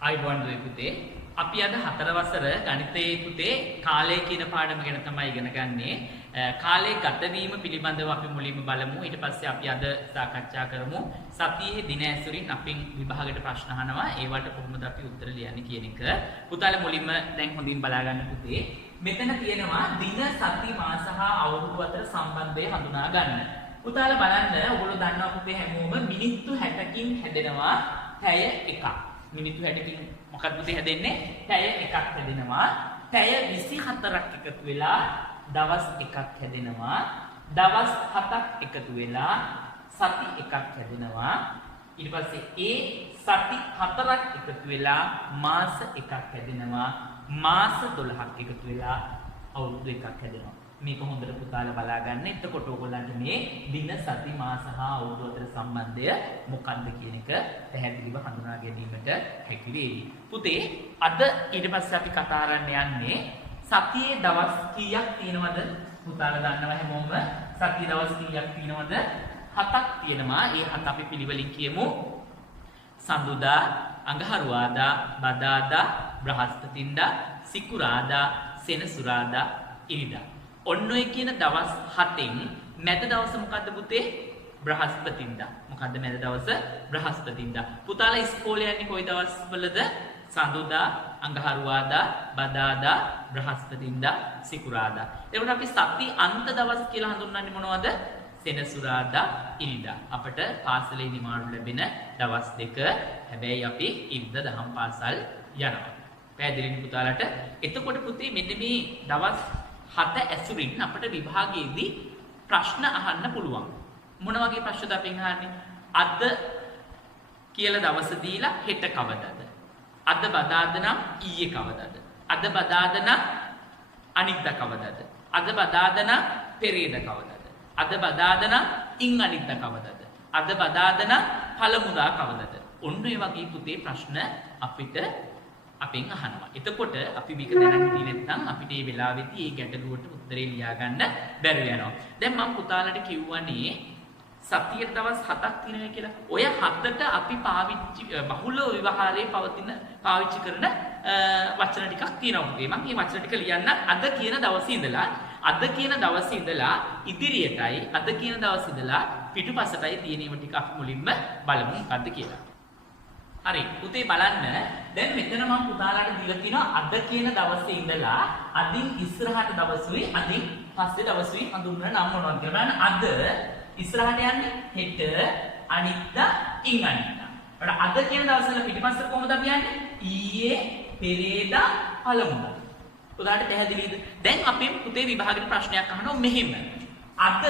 අයිබෝන් පුතේ අපි අද 4 වසර ගණිතයේ පුතේ කාලය කියන පාඩම ගැන තමයි ඉගෙන ගන්නේ. කාලය ගත වීම පිළිබඳව අපි මුලින්ම බලමු. ඊට පස්සේ අපි අද සාකච්ඡා කරමු සතියේ දින ඇසුරින් අපින් විභාගයට ප්‍රශ්න අහනවා. ඒවට කොහොමද අපි උත්තර ලියන්නේ කියන එක. පුතාලා මුලින්ම දැන් හොඳින් බලා ගන්න පුතේ. මෙතන තියෙනවා දින, සති, මාස හා අවුරුදු අතර සම්බන්ධය හඳුනා ගන්න. පුතාලා බලන්න ඔයගොල්ලෝ දන්නවා පුතේ හැමෝම මිනිත්තු 60කින් හැදෙනවා පැය එකක්. මිනිත්තු 60කින් මොකක්ද පුතේ හැදෙන්නේ? පැය එකක් හැදෙනවා. පැය 24ක් එකතු වෙලා දවස් එකක් හැදෙනවා. දවස් 7ක් එකතු වෙලා සති එකක් හැදෙනවා. ඊට පස්සේ ඒ සති 4ක් එකතු වෙලා මාස එකක් හැදෙනවා. මාස 12ක් එකතු වෙලා අවුරුදු එකක් හැදෙනවා. මේක හොඳට පුතාලා බලා ගන්න. එතකොට ඔයගොල්ලන්ට මේ දින, සති, මාස හා අවුරුදු අතර සම්බන්ධය මොකක්ද කියන එක පැහැදිලිව හඳුනා ගැනීමට හැකි වේවි. පුතේ අද ඊට පස්සේ අපි කතා කරන්න යන්නේ සතියේ දවස් කීයක් තියෙනවද? පුතාලා දන්නවා හැමෝම සතියේ දවස් කීයක් තියෙනවද? 7ක් තියෙනවා. ඒ 7 අපි පිළිවෙලින් කියමු. සඳුදා, අඟහරුවාදා, බදාදා, බ්‍රහස්පතින්දා, සිකුරාදා, සෙනසුරාදා, ඉරිදා. ඔන්න ඔය කියන දවස් 7න් මැද දවස මොකද්ද පුතේ? බ්‍රහස්පතින්දා. මොකද්ද මැද දවස? බ්‍රහස්පතින්දා. පුතාලා ඉස්කෝලේ යන්නේ කොයි දවස්වලද? සඳුදා, අඟහරුවාදා, බදාදා, බ්‍රහස්පතින්දා, සිකුරාදා. එතකොට අපි සති අන්ත දවස් කියලා හඳුන්වන්නේ මොනවද? සෙනසුරාදා, ඉරිදා. අපට පාසලේ නිමාඩු ලැබෙන දවස් දෙක. හැබැයි අපි ඉරිදා දහම් පාසල් යනවා. පැහැදිලිද පුතාලට? එතකොට පුතේ මෙන්න මේ දවස් 7 ඇසුරින් අපට විභාගයේදී ප්‍රශ්න අහන්න පුළුවන්. මොන වගේ ප්‍රශ්නද අපෙන් අහන්නේ? අද කියලා දවස දීලා හෙට කවදද? අද බදාද නම් ඊයේ කවදද? අද බදාද නම් අනිද්දා කවදද? අද බදාද නම් පෙරේද කවදද? අද බදාද නම් ඉන් අනිද්දා කවදද? අද බදාද නම් පළමුදා කවදද? ඔන්න ඔය වගේ පුතේ ප්‍රශ්න අපිට අපෙන් අහනවා. එතකොට අපි මේක දැනගෙන ඉන්නේ නැත්නම් අපිට මේ වෙලාවෙදී මේ ගැටලුවට උත්තරේ ලියා ගන්න බැරුව යනවා. දැන් මම පුතාලට කිව්වනේ සතියේ දවස් 7ක් තියෙනවා කියලා. ඔය 7ට අපි බහුල ව්‍යවහාරයේ පාවිච්චි කරන වචන ටිකක් තියෙනවා. මම මේ වචන ටික ලියන්න අද කියන දවසේ ඉඳලා ඉදිරියටයි අද කියන දවසේ ඉඳලා පිටුපසටයි තියෙන ඒවා ටික අපි මුලින්ම බලමු මොකද්ද කියලා. හරි පුතේ බලන්න දැන් මෙතන මම පුතාලාට දීලා තිනවා අද කියන දවසේ ඉඳලා අදින් ඉස්සරහට දවසුයි අදින් පස්සේ දවසුයි හඳුන්වන නම් මොනවද කියලා බලන්න. අද ඉස්සරහට යන්නේ හෙට, අනිද්දා, ඉන් අනිද්දා. එහෙනම් අද කියන දවසල පිටිපස්සට කොහොමද අපි යන්නේ? ඊයේ, පෙරේදා, පළමුදා. පුතාලට පැහැදිලිද? දැන් අපි පුතේ විභාගයේ ප්‍රශ්නයක් අහනවා මෙහෙම. අද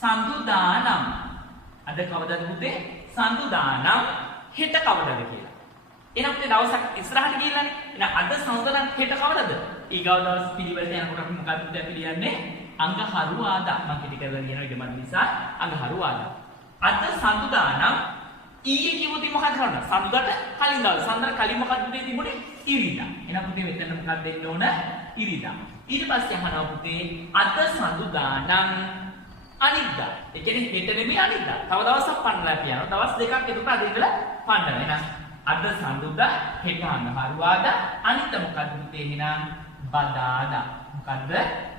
සඳුදානම්. අද කවදද පුතේ? සඳුදානම්. හෙට කවදද කියලා. එහෙනම් අපේ දවසක් ඉස්සරහට ගිහිල්ලානේ. එහෙනම් අද සඳුදානම් හෙට කවදද? ඊගව දවස් පිළිවෙලට යනකොට අපි මොකක්ද අපි ලියන්නේ? අඟහරුවාදා. මම කිටි කරලා ලියනවා ඉතින් මම නිසා අඟහරුවාදා. අද සඳුදානම් ඊයේ කිව්වොත් මොකක්ද කරන්නේ? සඳුදාට කලින් දවස්. සඳුදාට කලින් මොකක්ද පුතේ තිබුණේ? ඉරිදා. එහෙනම් පුතේ මෙතන මොකක්ද දෙන්න ඕන? ඉරිදා. ඊට පස්සේ අහනවා පුතේ අද සඳුදානම් අනිද්දා. ඒ කියන්නේ හෙට නෙමෙයි අනිද්දා. තව දවසක් පන්නලා කියනවා. දවස් දෙකක් එතකොට අද ඉඳලා පන්නනවා. එහෙනම් අද සඳුදා, හෙට අඟහරුවාදා, අනිද්දා මොකද්ද පුතේ? එහෙනම් බදාදා. මොකද්ද?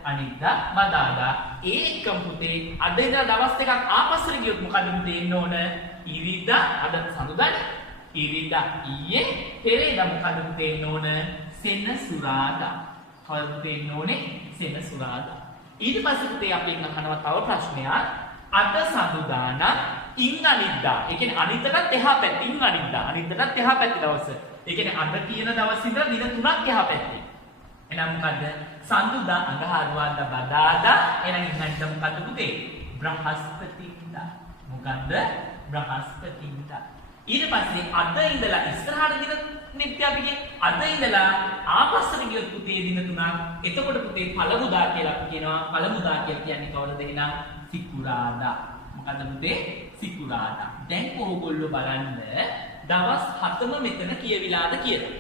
අනිද්දා, බදාදා. ඒකම පුතේ අද ඉඳලා දවස් දෙකක් ආපස්සට ගියොත් මොකද්ද පුතේ එන්න ඕන? ඉරිදා. අද සඳුදානේ. ඉරිදා ඊයේ, පෙරේදා මොකද්ද පුතේ එන්න ඕන? සෙනසුරාදා. කවදද පුතේ එන්න ඕනේ? සෙනසුරාදා. ඊට පස්සේ පුතේ අපෙන් අහනවා තව ප්‍රශ්නයක්. අද සඳුදානම් ඉන් අනිද්දා. ඒ කියන්නේ අනිද්දාට එහා පැත්තේ ඉන් අනිද්දා. අනිද්දාට එහා පැත්තේ දවස. ඒ කියන්නේ අද කියන දවස් ඉඳලා දින 3ක් එහා පැත්තේ. එහෙනම් මොකද්ද? සඳුදා, අඟහරුවාදා, බදාදා. එහෙනම් ඉන් අනිද්දා මොකද්ද පුතේ? බ්‍රහස්පතින්දා. මොකද්ද? බ්‍රහස්පතින්දා. ඊට පස්සේ අද ඉඳලා ඉස්සරහට දින නිත්‍ය අපි කියන්නේ අද ඉඳලා ආපස්සට ගියොත් පුතේ දින 3ක්. එතකොට පුතේ පළමුදා කියලා අපි කියනවා. පළමුදා කියලා කියන්නේ කවදද? එහෙනම් සිකුරාදා. මොකද්ද පුතේ? සිකුරාදා. දැන් ඕගොල්ලෝ බලන්න දවස් 7ම මෙතන කියවිලාද කියලා.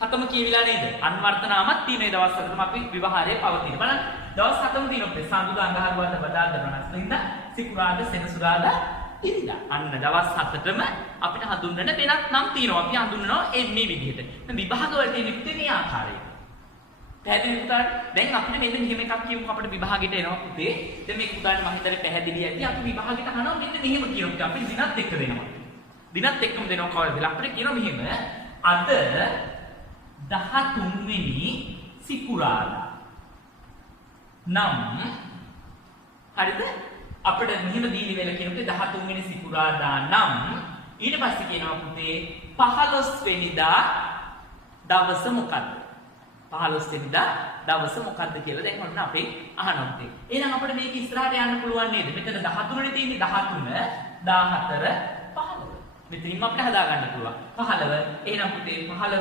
7ම කියවිලා නේද? අන්වර්ථ නාමත් තියෙන මේ දවස් 7ම අපි විවහාරයේ පවතින. බලන්න දවස් 7ම තියෙනවා. සඳුදා, අඟහරුවාදා, බදාදා, බ්‍රහස්පතින්දා, සිකුරාදා, සෙනසුරාදා, ඉරිදා. අන්න දවස් 7ටම අපිට හඳුන්වන වෙනත් නම් තියෙනවා. අපි හඳුන්වනවා මේ විදිහට. දැන් විභාග වලට ඉන්නේ මේ ආකාරයට. පැහැදිලි පුතාට දැන් අපිට මෙන්න මෙහෙම එකක් කියමුකෝ අපිට විභාගෙට එනවා පුතේ. දැන් මේ පුතාට මම හිතන්නේ පැහැදිලි ඇති. අපි විභාගෙට අහනවා මෙන්න මෙහෙම කියනවා. අපි දිනත් එක්ක දෙනවා. දිනත් එක්කම දෙනවා කවදාද කියලා අපිට කියනවා මෙහෙම. අද 13 වෙනි සිකුරාදා. නම් හරිද? අපිට මෙහෙම දීලි වෙලා කියනකොට 13 වෙනි සිකුරාදා නම් ඊට පස්සේ කියනවා පුතේ 15 වෙනිදා දවස මොකද්ද? 15 වෙනිදා දවස මොකද්ද කියලා දැන් ඔන්න අපි අහනවා පුතේ. එහෙනම් අපිට මේක ඉස්සරහට යන්න පුළුවන් නේද? මෙතන 13 නේ තියෙන්නේ 13 14 15. මෙතනින්ම අපිට හදා ගන්න පුළුවන්. 15 එහෙනම් පුතේ 15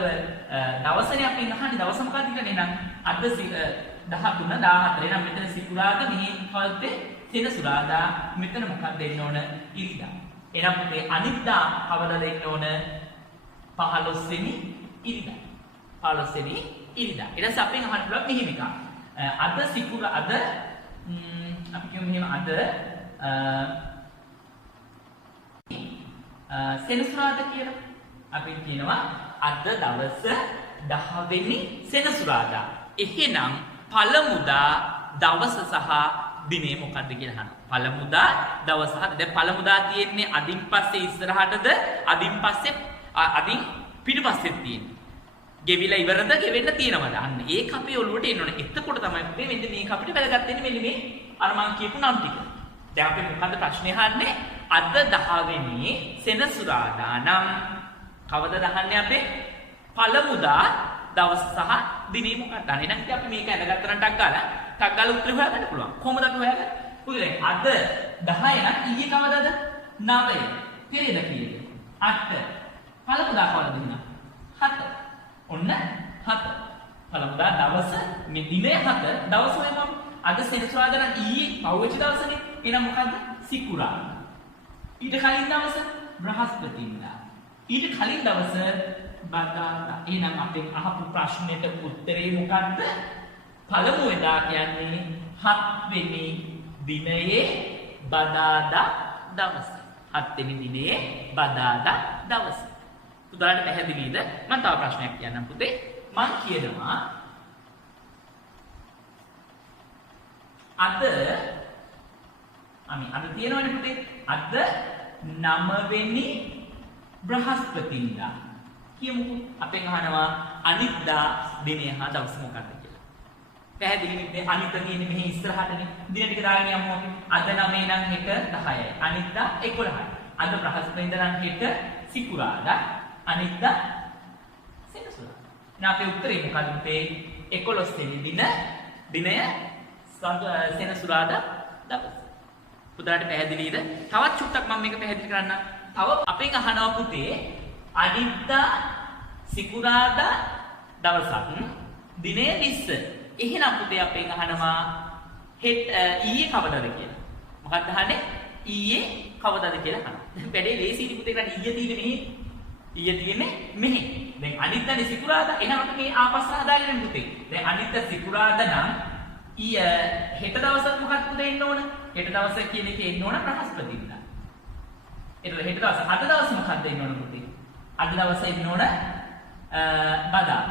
දවසනේ අපි අහන්නේ දවස මොකද්ද කියලා එහෙනම් අද 13 14 එහෙනම් මෙතන සිකුරාදා මෙහි කවද්ද? සෙනසුරාදා මෙතන මොකක්ද එන්න ඕන? ඉරිදා. එහෙනම් පුතේ අනිද්දා කවදාද එන්න ඕන? 15 වෙනි ඉරිදා. 15 වෙනි ඉරිදා. ඊට පස්සේ අපෙන් අහන්න පුළුවන් මෙහෙම එකක්. අද අද අපි කියමු මෙහෙම අද සෙනසුරාදා කියලා. අපි කියනවා අද දවස 10 වෙනි සෙනසුරාදා. එහෙනම් පළමුදා දවස සහ දිනේ මොකද්ද කියලා අහනවා. පළමුදා දවස හද. දැන් පළමුදා තියෙන්නේ අදින් පස්සේ ඉස්සරහටද අදින් පස්සේ අදින් පිටිපස්සෙත් තියෙන්නේ. ගෙවිලා ඉවරද ගෙවෙන්න තියෙනවද? අන්න ඒක අපේ ඔළුවට එන්න ඕනේ. එතකොට තමයි මේ මෙන්න මේක අපිට වැදගත් වෙන්නේ මෙන්න මේ අර මම කියපු නම් ටික. දැන් අපි මොකද්ද ප්‍රශ්නේ අහන්නේ? අද 10 වෙනි සෙනසුරාදා නම් කවදද අහන්නේ අපේ? පළමුදා දවස සහ දිනේ මොකක්ද? අනේ නම් ඉතින් අපි මේක ඇඳගත්තා නම් ටක් ගාලා උත්තර හොයාගන්න පුළුවන්. කොහොමද අපි හොයාගන්නේ? පුදුලේ අද 10 නම් ඊයේ කවදාද? 9. පෙරේද කීයද? 8. පළමුදා කවදාද දිනා? 7. ඔන්න 7. පළමුදා දවස මේ දිනේ 7 දවස වෙනම අද සෙනසුරාදා නම් ඊයේ පවුවෙච්ච දවසනේ. එහෙනම් මොකද්ද? සිකුරාදා. ඊට කලින් දවස බ්‍රහස්පතින්දා. ඊට කලින් දවස බදාදා. එහෙනම් අපෙන් අහපු ප්‍රශ්නෙට උත්තරේ මොකද්ද? පළමු එදා කියන්නේ 7 වෙනි දිනයේ බදාදා දවස. 7 වෙනි දිනයේ බදාදා දවස. පුතාට පැහැදිලිද? මම තව ප්‍රශ්නයක් කියන්නම් පුතේ. මම කියනවා අද තියෙනවනේ පුතේ. අද 9 වෙනි බ්‍රහස්පතින්දා. කියමුකෝ. අපෙන් අහනවා අනිද්දා දිනේ හා දවස මොකක්ද කියලා. පැහැදිලිද? අනිද්දා තියෙන්නේ මෙහි ඉස්සරහටනේ. දින ටික දාගෙන යමු අපි. අද 9 නම් හෙට 10යි. අනිද්දා 11යි. අද බ්‍රහස්පතින්දා නම් හෙට සිකුරාදා. අනිද්දා සෙනසුරාදා. එහෙනම් අපේ උත්තරේ මොකක්ද පුතේ? 11 වෙනි දිනය සෙනසුරාදා දවස. පුතාට පැහැදිලිද? තවත් චුට්ටක් මම මේක පැහැදිලි කරන්න. තව අපෙන් අහනවා පුතේ අනිද්දා සිකුරාදා දවසක් දිනය 20. එහෙනම් පුතේ අපෙන් අහනවා ඊයේ කවදාද කියලා. මොකක්ද අහන්නේ? ඊයේ කවදාද කියලා අහනවා. දැන් වැඩේ ලේසියි පුතේ කරන්නේ ඊයේ තියෙන්නේ මෙහි. ඊයේ තියෙන්නේ මෙහි. දැන් අනිද්දානේ සිකුරාදා. එහෙනම් අපි මේ ආපස්සට හදාගෙන පුතේ. දැන් අනිද්දා සිකුරාදා නම් හෙට දවසක් මොකක්ද එන්න ඕන? හෙට දවස කියන එකේ එන්න ඕන බ්‍රහස්පතින්දා. එතකොට හෙට දවස අද දවස මොකක්ද එන්න ඕන පුතේ? අද දවස එන්න ඕන බදාදා.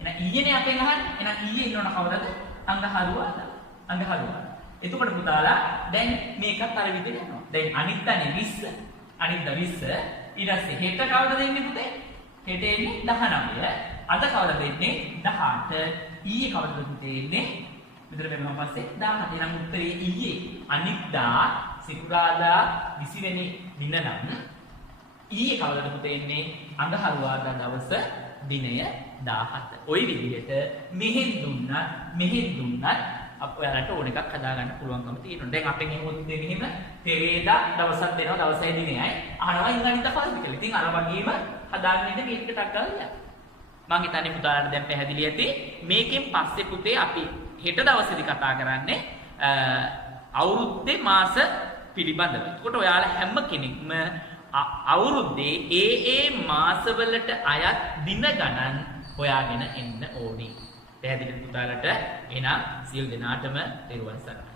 එහෙනම් ඊයේනේ අපෙන් අහන්නේ. එහෙනම් ඊයේ එන්න ඕන කවදද? අඟහරුවාදා. අඟහරුවාදා. එතකොට පුතාලා දැන් මේකත් අර විදිහට යනවා. දැන් අනිද්දානේ 20. අනිද්දා 20. ඊට පස්සේ හෙට කවදද එන්නේ පුතේ? හෙට එන්නේ 19. අද කවදද එන්නේ? 18. ඊයේ කවදද පුතේ එන්නේ? විතර බැලුවම පස්සේ 17. එනම් උත්තරේ ඊයේ අනිද්දා සිකුරාදා 20 වෙනි දින නම් ඊයේ කවදද පුතේ එන්නේ? අඟහරුවාදා දවස දිනය 17. ওই විදිහට මෙහෙන් දුන්නත් ඔයාලට ඕන එකක් හදාගන්න පුළුවන්කම තියෙනවා. දැන් අපෙන් එහෙමොත් දෙන්නේ එහෙම පෙරේදා දවසක් දෙනවා දවසයි දිනයයි. අහනවා ඉංග්‍රීසි තෆාවත කියලා. ඉතින් අර වගේම හදාගෙන ඉන්න මේක ටක් ගාලා මම හිතන්නේ පුතාලට දැන් පැහැදිලි ඇති. මේකෙන් පස්සේ පුතේ අපි හෙට දවසේදී කතා කරන්නේ අවුරුද්දේ මාස පිළිබඳව. එතකොට ඔයාලා හැම කෙනෙක්ම අවුරුද්දේ ඒ මාසවලට අයත් දින ගණන් හොයාගෙන එන්න ඕනේ. පැහැදිලිද පුතාලට? එහෙනම් සියලු දෙනාටම තෙරුවන් සරණයි.